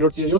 Road चाहिँ यो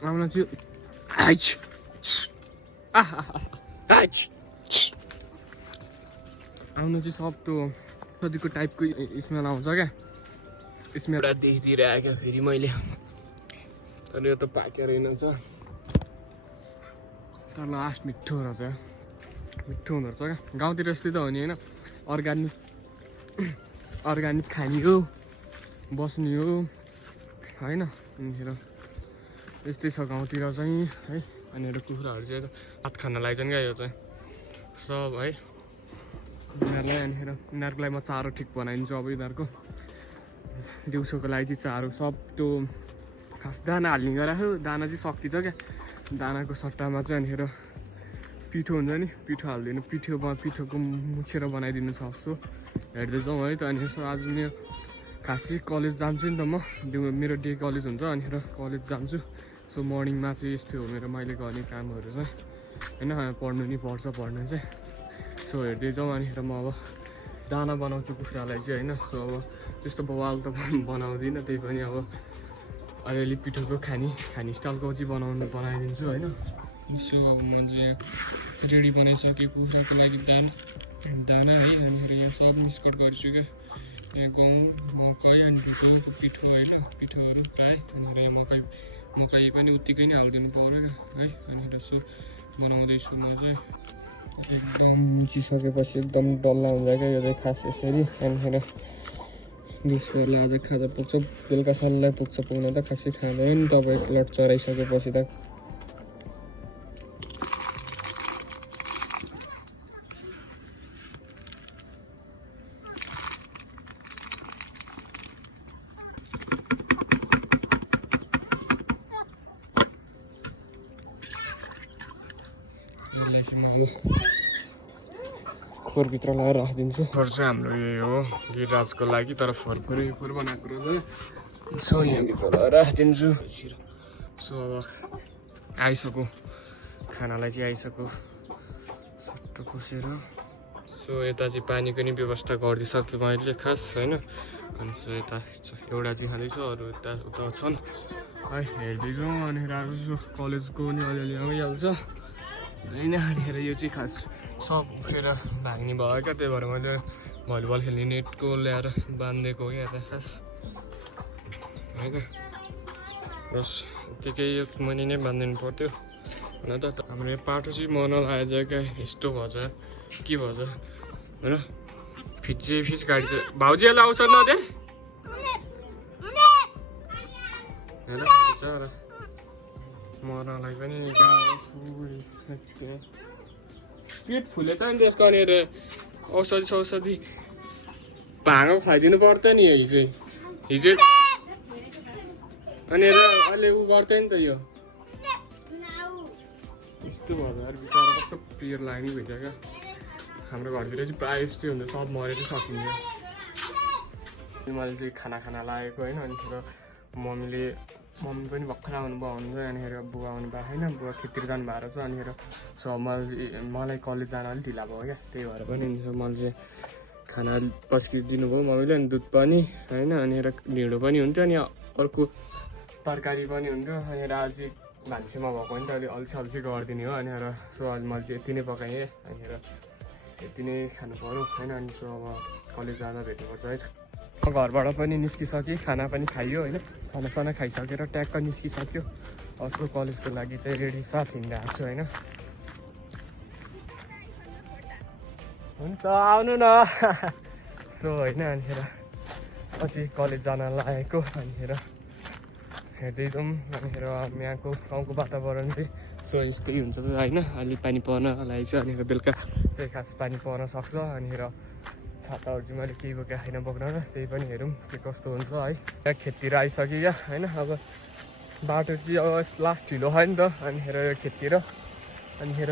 आउन चाहिँ आइच आइच आउन चाहिँ सक्दो कतिको टाइपको स्मेल आउँछ क्या स्मेल एउटा देखिदिएर आएको फेरि मैले तर यो त पाकेर रहेनछ तर लास्ट मिठो रहेछ मिठो हुँदो रहेछ क्या गाउँतिर यस्तै त हो नि होइन अर्ग्यानिक खाने हो बस्ने हो होइन अनिखेर यस्तै छ गाउँतिर चाहिँ है अनि कुखुराहरू चाहिँ भात खान लाग्छन् क्या यो चाहिँ सब है यिनीहरूलाई अनिखेर यिनीहरूको लागि म चारो ठिक बनाइदिन्छु अब यिनीहरूको दिउँसोको लागि चाहिँ चारो सब त्यो खास दाना हाल्ने गराएको दाना चाहिँ सकिन्छ क्या दानाको सट्टामा चाहिँ अनिखेर पिठो हुन्छ नि पिठो हालिदिनु पिठोको मुछेर बनाइदिनु सक्छु हेर्दै जाउँ है त अनि यसो आज मेरो खास चाहिँ कलेज जान्छु नि त म मेरो डे कलेज हुन्छ अनिखेर कलेज जान्छु सो मर्निङमा चाहिँ यस्तै हो मेरो मैले गर्ने कामहरू चाहिँ होइन पढ्नु नि पर्छ पढ्नु चाहिँ सो हेर्दै जाउँ अनिखेर म अब दाना बनाउँछु कुखुरालाई चाहिँ होइन सो अब त्यस्तो बवाल त बनाउँदिनँ त्यही पनि अब अलिअलि पिठोको खाने स्टाइलको चाहिँ बनाइदिन्छु होइन सो म चाहिँ रेडी बनाइसकेँ कुखुराको लागि दाना है अनिखेर यहाँ सब मिक्सकट गरिछु क्या यहाँ गहुँ मकै अनि ढुकुको पिठो होइन पिठोहरू प्रायः अनिखेर यहाँ मकै पनि उत्तिकै नै हालिदिनु पऱ्यो क्या है अनिखेर यसो बनाउँदैछु म चाहिँ एकदम मिचिसकेपछि एकदम डल्ला हुन्छ क्या यो चाहिँ खास यसरी अनिखेर दिउँसोहरूलाई आज खाजा पुग्छ बेलुका साललाई पुग्न त खासै खाँदैन नि तपाईँ लट चराइसकेपछि त खोरभित्र लगाएर राखिदिन्छु खोर चाहिँ हाम्रो यही हो गिरिराजको लागि तर फोहोर बनाएको रहेछ सो यहाँभित्र लगाएर राखिदिन्छु सो अब आइसक्यो खानालाई चाहिँ आइसक्यो सट्ट पुसेर सो यता चाहिँ पानीको नि व्यवस्था गरिदिइसक्यो मैले खास होइन अनि सो यता एउटा चाहिँ खाँदैछु अरू यता उता छन् है हेर्दै जाउँ अनि आज कलेजको नि अलिअलि आइहाल्छ होइन अनिखेर यो चाहिँ खास सब उफ्रेर भाग्ने भयो क्या त्यही भएर मैले भलिबल खेल्ने नेटको ल्याएर बाँधिदिएको हो क्या यता खास होइन बस यत्तिकै यो मैले नै बाँधिदिनु पर्थ्यो होइन त हाम्रो यो पाटो चाहिँ मन लागेछ क्या यस्तो भएछ के भएछ होइन फिच गाडी चाहिँ भाउजीहरूलाई आउँछ न दे होइन बिचरा मर्नलाई पनि निकाल्छु पेट फुलेछ नि त्यसको अनि औषधि भाँगो खुवाइदिनु पर्थ्यो नि हिजो अनि अहिले उ गर्थ्यो नि त यो यस्तो भयो बिचरा कस्तो पिर लाग्ने भइन्छ क्या हाम्रो घरतिर चाहिँ प्रायः यस्तै हुन्छ सब मरेर सकिन्छ मैले चाहिँ खाना लागेको होइन अनिखेर मम्मी पनि भर्खर आउनुभयो हुन्छ अनिखेर बुवा आउनु भएको होइन बुवा खेततिर जानुभएको रहेछ अनिखेर सो मलाई कलेज जान अलिक ढिला भयो क्या त्यही भएर पनि मैले चाहिँ खाना पस्किदिनु भयो मम्मीले अनि दुध पनि होइन अनिखेर ढिँडो पनि हुन्थ्यो अनि अर्को तरकारी पनि हुन्थ्यो अनिखेर आज चाहिँ भान्सेमा भएको नि त अल्छी गरिदिने हो अनिखेर सो अहिले मैले चाहिँ यति नै पकाएँ अनिखेर यति नै खानु पऱ्यो होइन अनि सो अब कलेज जाँदा भेट्नुपर्छ है घरबाट पनि निस्किसकेँ खाना पनि खाइयो होइन खानासाना खाइसकेर ट्याक्क निस्किसक्यो उसको कलेजको लागि चाहिँ रेडी साथ हिँडिरहेको छु होइन हुन्छ आउनु न सो होइन अनिखेर पछि कलेज जान लागेको अनिखेर हेर्दै जाउँ अनिखेर यहाँको गाउँको वातावरण चाहिँ सो यस्तै हुन्छ होइन अलि पानी पर्न लागेको छ अनिखेर बेलुका चाहिँ खास पानी पर्न सक्छ अनिखेर छाताहरू चाहिँ मैले केही बोकेको छैन बोक्न र त्यही पनि हेरौँ के कस्तो हुन्छ है खेततिर आइसक्यो क्या होइन अब बाटो चाहिँ अब लास्ट ढिलो भयो नि त अनिखेर यो खेततिर अनिखेर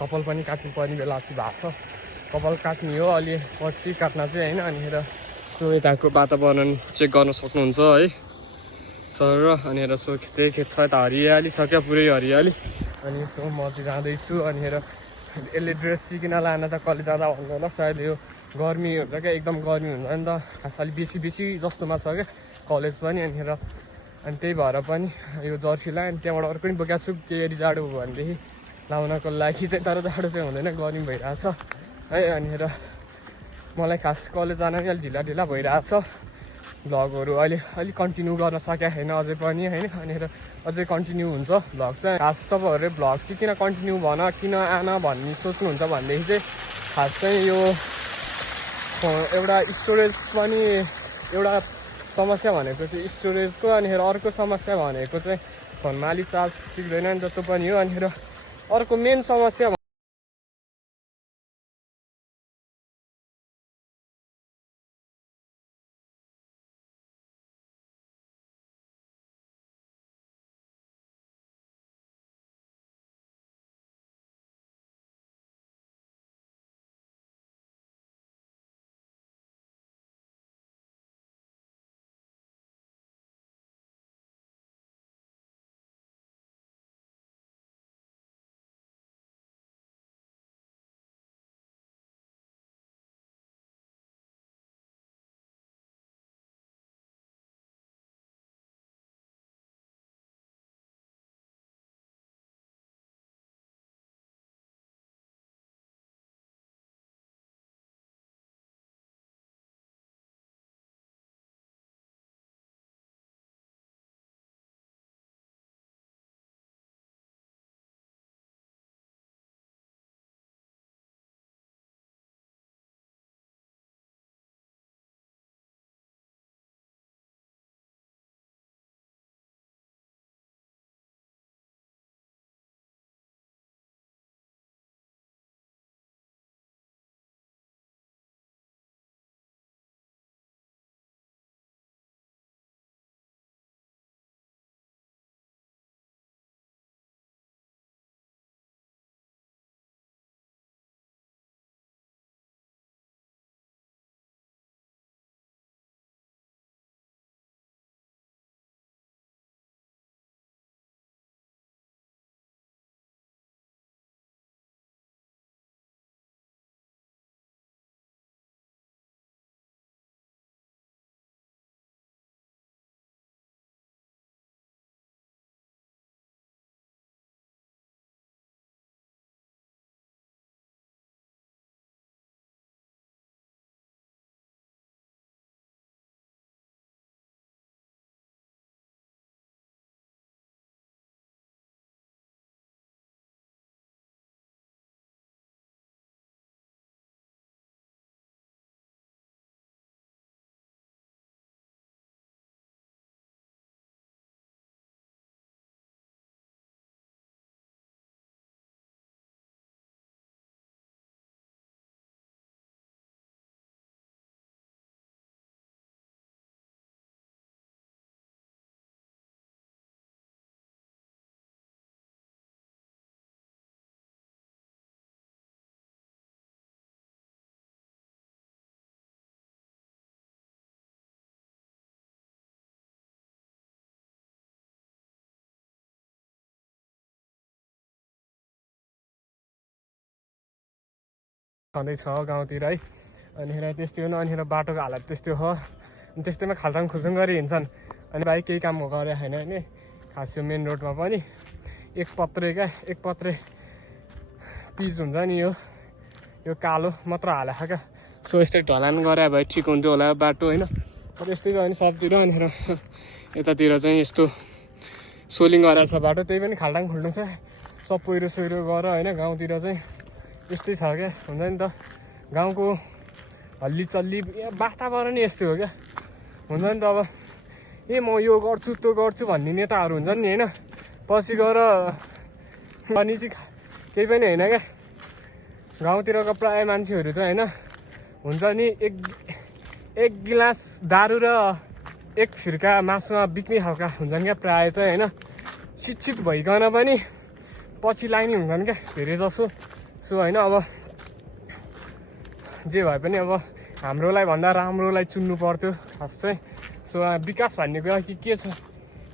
कपाल पनि काट्नुपर्ने बेला चाहिँ भएको छ कपाल काट्ने हो अलि पछि काट्न चाहिँ होइन अनिखेर सो यताको वातावरण चेक गर्न सक्नुहुन्छ है सर अनिखेर सो त्यही खेत छ यता हरियाली छ क्या पुरै हरियाली अनि सो म चाहिँ जाँदैछु अनिखेर यसले ड्रेस सिकिन लान त कलेज जाँदा भन्नु होला सायद यो गर्मी हुन्छ क्या एकदम गर्मी हुन्छ नि त खास अलि बेसी जस्तोमा छ क्या कलेज पनि अनिखेर अनि त्यही भएर पनि यो जर्सी लाएँ अनि त्यहाँबाट अर्को पनि बोकेको छु केही जाडो भयो भनेदेखि लाउनको लागि चाहिँ तर जाडो चाहिँ हुँदैन गर्मी भइरहेछ है अनिखेर मलाई खास कलेज जान पनि अलिक ढिला भइरहेछ भ्लगहरू अहिले अलिक कन्टिन्यू गर्न सकेको छैन अझै पनि होइन। अनि अझै कन्टिन्यू हुन्छ भ्लग चाहिँ। खास तपाईँहरूले भ्लग चाहिँ किन कन्टिन्यू भन किन आन भन्ने सोच्नुहुन्छ भनेदेखि चाहिँ खास चाहिँ यो एउटा स्टोरेज पनि एउटा समस्या भनेको चाहिँ स्टोरेजको। अनि अर्को समस्या भनेको चाहिँ फोनमा अलिक चार्ज टिक्दैन नि जस्तो पनि हो। अनि अर्को मेन समस्या छँदैछ गाउँतिर है। अनि त्यस्तै हो। अनि बाटोको हालत त्यस्तै हो। अनि त्यस्तैमा खाल्टाङ खुल्टुङ गरी हिँड्छन्। अनि भाइ केही काम गरे होइन होइन। खास यो मेन रोडमा पनि एक पत्रे पिच हुन्छ नि यो कालो मात्र हालेको क्या। सो यस्तै ढलान गरे भए ठिक हुन्थ्यो होला बाटो होइन। तर यस्तै छ भने सबतिर। अनि यतातिर चाहिँ यस्तो सोलिङ गरेको छ बाटो, त्यही पनि खाल्टाङ खुल्टुङ छ। सब पहिरो सोहिरो गर होइन। गाउँतिर चाहिँ यस्तै छ क्या। हुन्छ नि त गाउँको हल्ली चल्ली वातावरण यस्तै हो क्या। हुन्छ नि त अब म यो गर्छु त्यो गर्छु भन्ने नेताहरू हुन्छन् नि होइन। पछि गएर अनि चाहिँ केही पनि होइन क्या। गाउँतिरको प्रायः मान्छेहरू चाहिँ होइन हुन्छ नि एक गिलास दारू र एक फिर्का मासुमा बिक्ने खालका हुन्छन् क्या प्रायः चाहिँ होइन। शिक्षित भइकन पनि पछि लाग्ने हुन्छन् क्या धेरै जसो। सो होइन अब जे भए पनि अब हाम्रोलाई भन्दा राम्रोलाई चुन्नु पर्थ्यो खास चाहिँ। सो विकास भन्ने कुरा के छ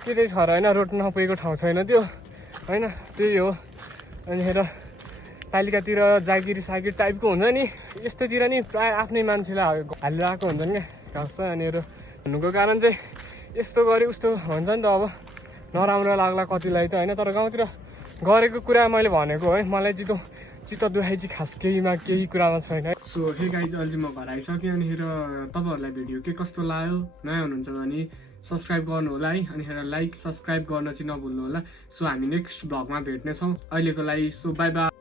के चाहिँ छ र होइन। रोड नपुगेको ठाउँ छैन त्यो होइन। त्यही हो। अनि पालिकातिर जागिर सागिर टाइपको हुन्छ नि यस्तोतिर नि प्रायः आफ्नै मान्छेलाई हालिरहेको हुन्छन् क्या खास चाहिँ। अनि हुनुको कारण चाहिँ यस्तो गरे उस्तो हुन्छ नि त। अब नराम्रो लाग्ला कतिलाई त होइन। तर गाउँतिर गरेको कुरा मैले भनेको है, मलाई चाहिँ त्यो चित्त दुखाइ चाहिँ खास केही कुरामा छैन। सो हे गाइज अहिले चाहिँ म घर आइसकेँ। अनिखेर तपाईँहरूलाई भिडियो के कस्तो लाग्यो, नयाँ हुनुहुन्छ भने सब्सक्राइब गर्नु होला है। अनिखेर लाइक सब्सक्राइब गर्न चाहिँ नभुल्नु होला। सो हामी नेक्स्ट भ्लगमा भेट्नेछौँ। अहिलेको लागि सो बाई बाई।